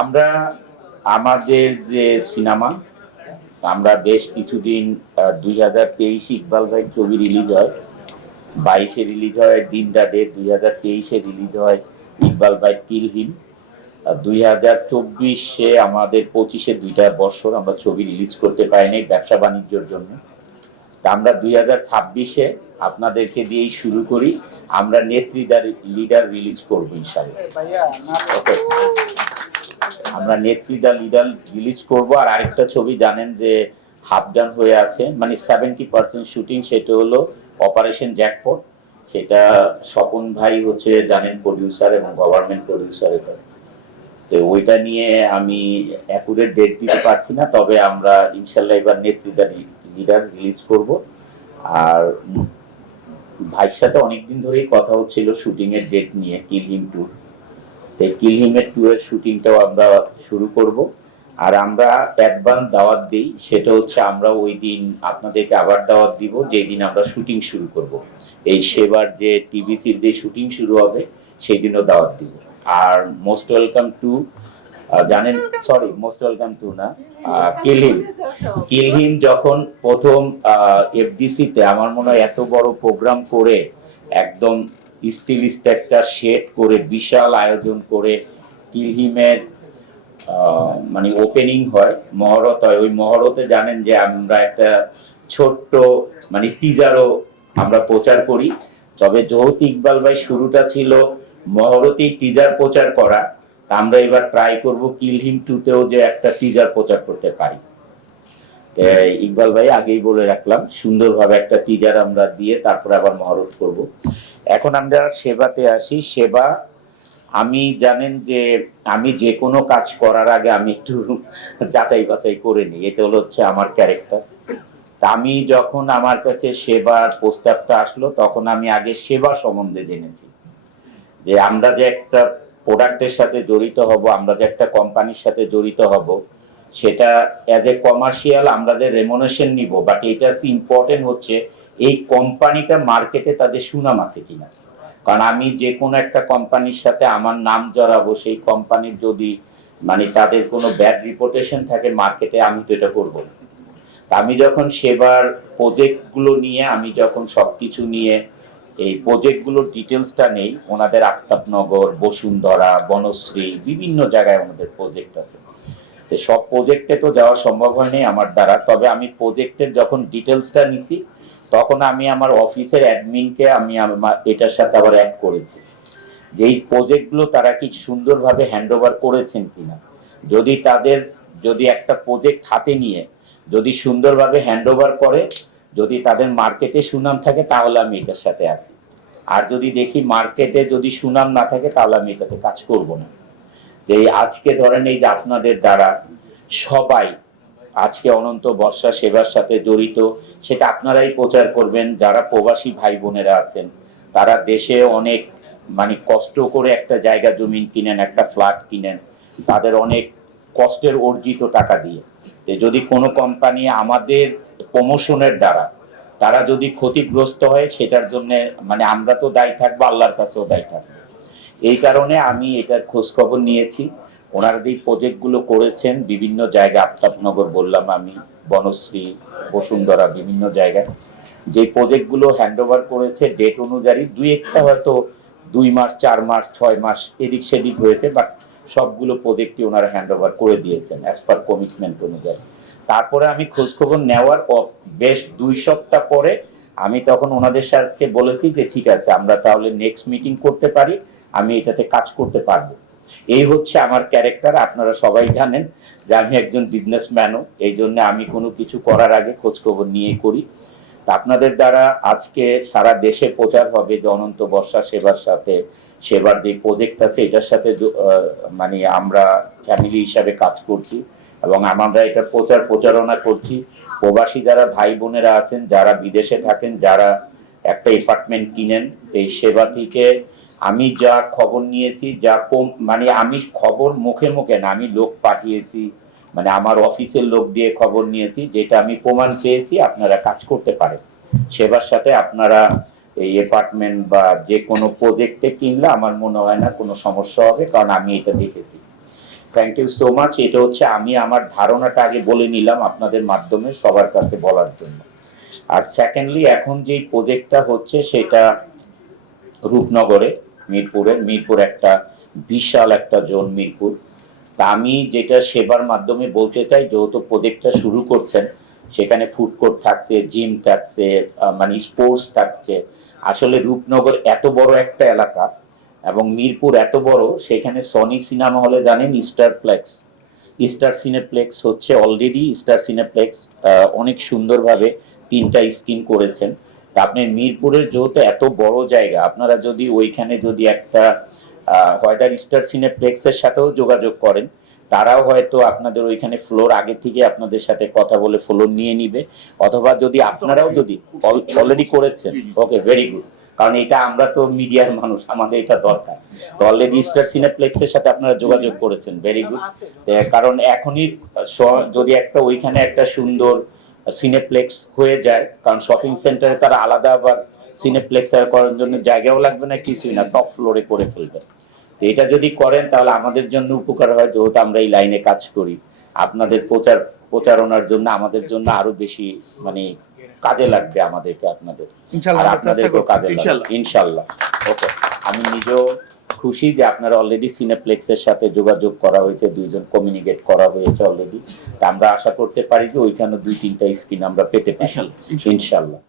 আমরা আমাদের যে সিনেমা, আমরা বেশ কিছুদিন 2023 ইকবাল ভাই ছবি রিলিজ হয়, 22-এ রিলিজ হয় দিন দা ডে, 2023-এ রিলিজ হয় ইকবাল ভাই কিল হিম। 2024-এ আমাদের 25-এ 2টা বছর আমরা ছবি রিলিজ করতে পারিনি ব্যবসা বাণিজ্যের জন্য। তা আমরা 2026-এ আপনাদেরকে দিয়েই শুরু করি। আমরা নেত্রীদার লিডার রিলিজ করবো ইনশাআল্লাহ। ওকে, আমরা নেত্রীদা লিডার রিলিজ করব। আর আরেকটা ছবি জানেন যে হাফ ডান হয়ে আছে, মানে 70% শুটিং, সেটা হলো অপারেশন জ্যাকপট। সেটা স্বপন ভাই হচ্ছে জানেন প্রডিউসার এবং গভর্নমেন্ট প্রডিউসার। এটা তো ওইটা নিয়ে আমি অ্যাকুরেট ডেট দিতে পারছি না, তবে আমরা ইনশাল্লাহ এবার নেত্রীদা লিডার রিলিজ করব। আর ভাইয়ের সাথে অনেকদিন ধরেই কথা হচ্ছিল শুটিং এর ডেট নিয়ে কিল হিম 2। কিল হিমের 2 এর শুটিংটাও আমরা শুরু করব। আর আমরা অ্যাডভান্স দাওয়াত দিই, সেটা হচ্ছে আমরা ওই দিন আপনাদেরকে আবার দাওয়াত দিব যেই দিন আমরা শুটিং শুরু করব। এই সেবার যে টিভিসির যে শুটিং শুরু হবে সেই দিনও দাওয়াত দিব। আর মোস্ট ওয়েলকাম টু, জানেন, সরি মোস্ট ওয়েলকাম টু না, কিল হিম। কিল হিম যখন প্রথম এফডিসি তে আমার মনে হয় এত বড় প্রোগ্রাম করে, একদম স্টিল স্ট্রাকচার সেট করে বিশাল আয়োজন করে কিল হিমের মানে ওপেনিং হয়, মহরত হয়। ওই মহরতে জানেন যে আমরা একটা ছোট্ট মানে টিজারও আমরা প্রচার করি। তবে যেহেতু ইকবাল ভাই শুরুটা ছিল মহরতি টিজার প্রচার করা, আমরা এবার ট্রাই করব কিল হিম 2-তেও যে একটা টিজার প্রচার করতে পারি। ইকবাল ভাই আগেই বলে রাখলাম, সুন্দরভাবে একটা টিজার আমরা দিয়ে তারপরে আবার মহরত করব। এখন আমরা সেবাতে আসি। সেবা, আমি জানেন যে আমি যে কোনো কাজ করার আগে আমি একটু যাচাই বাছাই করে নিই, এটা হচ্ছে আমার ক্যারেক্টার। তা আমি যখন আমার কাছে সেবার প্রস্তাবটা আসলো তখন আমি আগে সেবা সম্বন্ধে জেনেছি, যে আমরা যে একটা প্রোডাক্টের সাথে জড়িত হব, আমরা যে একটা কোম্পানির সাথে জড়িত হব, সেটা অ্যাজ এ কমার্শিয়াল আমরা যে রেমুনেশন নিব, বাট এটা ইম্পর্টেন্ট হচ্ছে এই কোম্পানিটা মার্কেটে তাদের সুনাম আছে কিনা। কারণ আমি যে কোনো একটা কোম্পানির সাথে আমার নাম জড়াবো, সেই কোম্পানির যদি মানে তাদের কোনো ব্যাড রিপুটেশন থাকে মার্কেটে, আমি তো এটা করবো না। আমি যখন সেবার প্রজেক্টগুলো নিয়ে, আমি যখন সবকিছু নিয়ে এই প্রজেক্টগুলোর ডিটেলসটা নেই, ওনাদের আফতাবনগর, বসুন্ধরা, বনশ্রী, বিভিন্ন জায়গায় আমাদের প্রজেক্ট আছে। তো সব প্রজেক্টে তো যাওয়া সম্ভব হয়নি আমার দ্বারা, তবে আমি প্রজেক্টের যখন ডিটেলসটা নিছি তখন আমি আমার অফিসের অ্যাডমিনকে আমি এটার সাথে আবার অ্যাড করেছি যে এই প্রজেক্টগুলো তারা কি সুন্দরভাবে হ্যান্ড ওভার করেছেন কিনা। যদি তাদের যদি একটা প্রজেক্ট হাতে নিয়ে যদি সুন্দরভাবে হ্যান্ড ওভার করে, যদি তাদের মার্কেটে সুনাম থাকে, তাহলে আমি এটার সাথে আসি। আর যদি দেখি মার্কেটে যদি সুনাম না থাকে, তাহলে আমি এটাতে কাজ করব না। যে আজকে ধরেন এই যে আপনাদের দ্বারা সবাই আজকে অনন্ত বর্ষা সেবার সাথে জড়িত, সেটা আপনারাই প্রচার করবেন। যারা প্রবাসী ভাই বোনেরা আছেন, তারা দেশে অনেক মানে কষ্ট করে একটা জায়গা জমিন কিনেন, একটা ফ্ল্যাট কিনেন, তাদের অনেক কষ্টের অর্জিত টাকা দিয়ে। যদি কোনো কোম্পানি আমাদের প্রমোশনের দ্বারা তারা যদি ক্ষতিগ্রস্ত হয়, সেটার জন্য মানে আমরা তো দায়ী থাকবো, আল্লাহর কাছেও দায়ী থাকবো। এই কারণে আমি এটার খোঁজ খবর নিয়েছি। ওনারা যে প্রজেক্টগুলো করেছেন বিভিন্ন জায়গায়, আফতাবনগর বললাম আমি, বনশ্রী, বসুন্ধরা, বিভিন্ন জায়গায় যে প্রজেক্টগুলো হ্যান্ড ওভার করেছে ডেট অনুযায়ী, দুই একটা হয়তো 2 মাস, 4 মাস, 6 মাস এদিক সেদিক হয়েছে, বাট সবগুলো প্রজেক্টই ওনারা হ্যান্ড ওভার করে দিয়েছেন অ্যাজ পার কমিটমেন্ট অনুযায়ী। তারপরে আমি খোঁজখবর নেওয়ার বেশ 2 সপ্তাহ পরে আমি তখন ওনাদের সাথে বলেছি যে ঠিক আছে, আমরা তাহলে নেক্সট মিটিং করতে পারি, আমি এটাতে কাজ করতে পারবো। এই হচ্ছে আমার ক্যারেক্টার। আপনারা সবাই জানেন যে আমি একজন বিজনেসম্যানও, এই জন্য আমি কোনো কিছু করার আগে খোঁজখবর নিয়ে করি। আপনাদের দ্বারা আজকে সারা দেশে প্রচার হবে যে অনন্ত বর্ষা সেবার সাথে, সেবার যে প্রজেক্ট আছে এটার সাথে মানে আমরা ফ্যামিলি হিসাবে কাজ করছি এবং আমরা এটা প্রচারণা করছি। প্রবাসী যারা ভাই বোনেরা আছেন, যারা বিদেশে থাকেন, যারা একটা অ্যাপার্টমেন্ট কিনেন, এই সেবা থেকে আমি যা খবর নিয়েছি, যা কম মানে আমি খবর মুখে মুখে না, আমি লোক পাঠিয়েছি, মানে আমার অফিসের লোক দিয়ে খবর নিয়েছি, যেটা আমি প্রমাণ পেয়েছি আপনারা কাজ করতে পারেন। সেবার সাথে আপনারা এই অ্যাপার্টমেন্ট বা যে কোনো প্রজেক্টে কিনলে আমার মনে হয় না কোনো সমস্যা হবে, কারণ আমি এটা দেখেছি। Thank you so much. এটা হচ্ছে আমি আমার ধারণাটা আগে বলে নিলাম আপনাদের মাধ্যমে সবার কাছে বলার জন্য। আর সেকেন্ডলি এখন যে প্রজেক্টটা হচ্ছে সেটা রূপনগরে, মিরপুর একটা বিশাল একটা জোন মিরপুর। তা আমি যেটা সেবার মাধ্যমে বলতে চাই, যেহেতু প্রজেক্টটা শুরু করছেন, সেখানে ফুড কোর্ট থাকছে, জিম থাকছে, মানে স্পোর্টস থাকছে। আসলে রূপনগর এত বড় একটা এলাকা এবং মিরপুর এত বড়, সেখানে সনি সিনেমা হলে জানেন স্টার সিনেপ্লেক্স হচ্ছে অলরেডি স্টার সিনেপ্লেক্স অনেক সুন্দরভাবে 3টা স্ক্রিন করেছেন। তা আপনি মিরপুরের যেহেতু এত বড় জায়গা, আপনারা যদি ওইখানে যদি একটা হয়তো স্টার সিনেপ্লেক্সের সাথেও যোগাযোগ করেন, তারাও হয়তো আপনাদের ওইখানে ফ্লোর আগে থেকে আপনাদের সাথে কথা বলে ফ্লোর নিয়ে নিবে। অথবা যদি আপনারাও যদি অলরেডি করেছেন, ওকে, ভেরি গুড। কারণ এটা আমরা তো মিডিয়ার মানুষ, আমাদের এটা দরকার। তো অলরেডি স্টার সিনেপ্লেক্সের সাথে আপনারা যোগাযোগ করেছেন, ভেরি গুড। কারণ এখনই যদি একটা ওইখানে একটা সুন্দর সিনেপ্লেক্স হয়ে যায়, কারণ শপিং সেন্টারে তারা আলাদা আবার সিনেপ্লেক্স করার জন্য জায়গাও লাগবে না, কিছুই না, টপ ফ্লোরে করে ফেলবে। তো এটা যদি করেন তাহলে আমাদের জন্য উপকার হয়, যেহেতু আমরা এই লাইনে কাজ করি। আপনাদের প্রচারণার জন্য আমাদের জন্য আরো বেশি মানে কাজে লাগবে আমাদেরকে, আপনাদের আর আপনাদেরকেও কাজে লাগবে ইনশাল্লাহ। ওকে, আমি নিজেও খুশি যে আপনারা অলরেডি সিনেপ্লেক্সের সাথে যোগাযোগ করা হয়েছে, দুইজন কমিউনিকেট করা হয়েছে অলরেডি। তা আমরা আশা করতে পারি যে ওইখানে 2-3টা স্ক্রিন আমরা পেতে পারি ইনশাল্লাহ।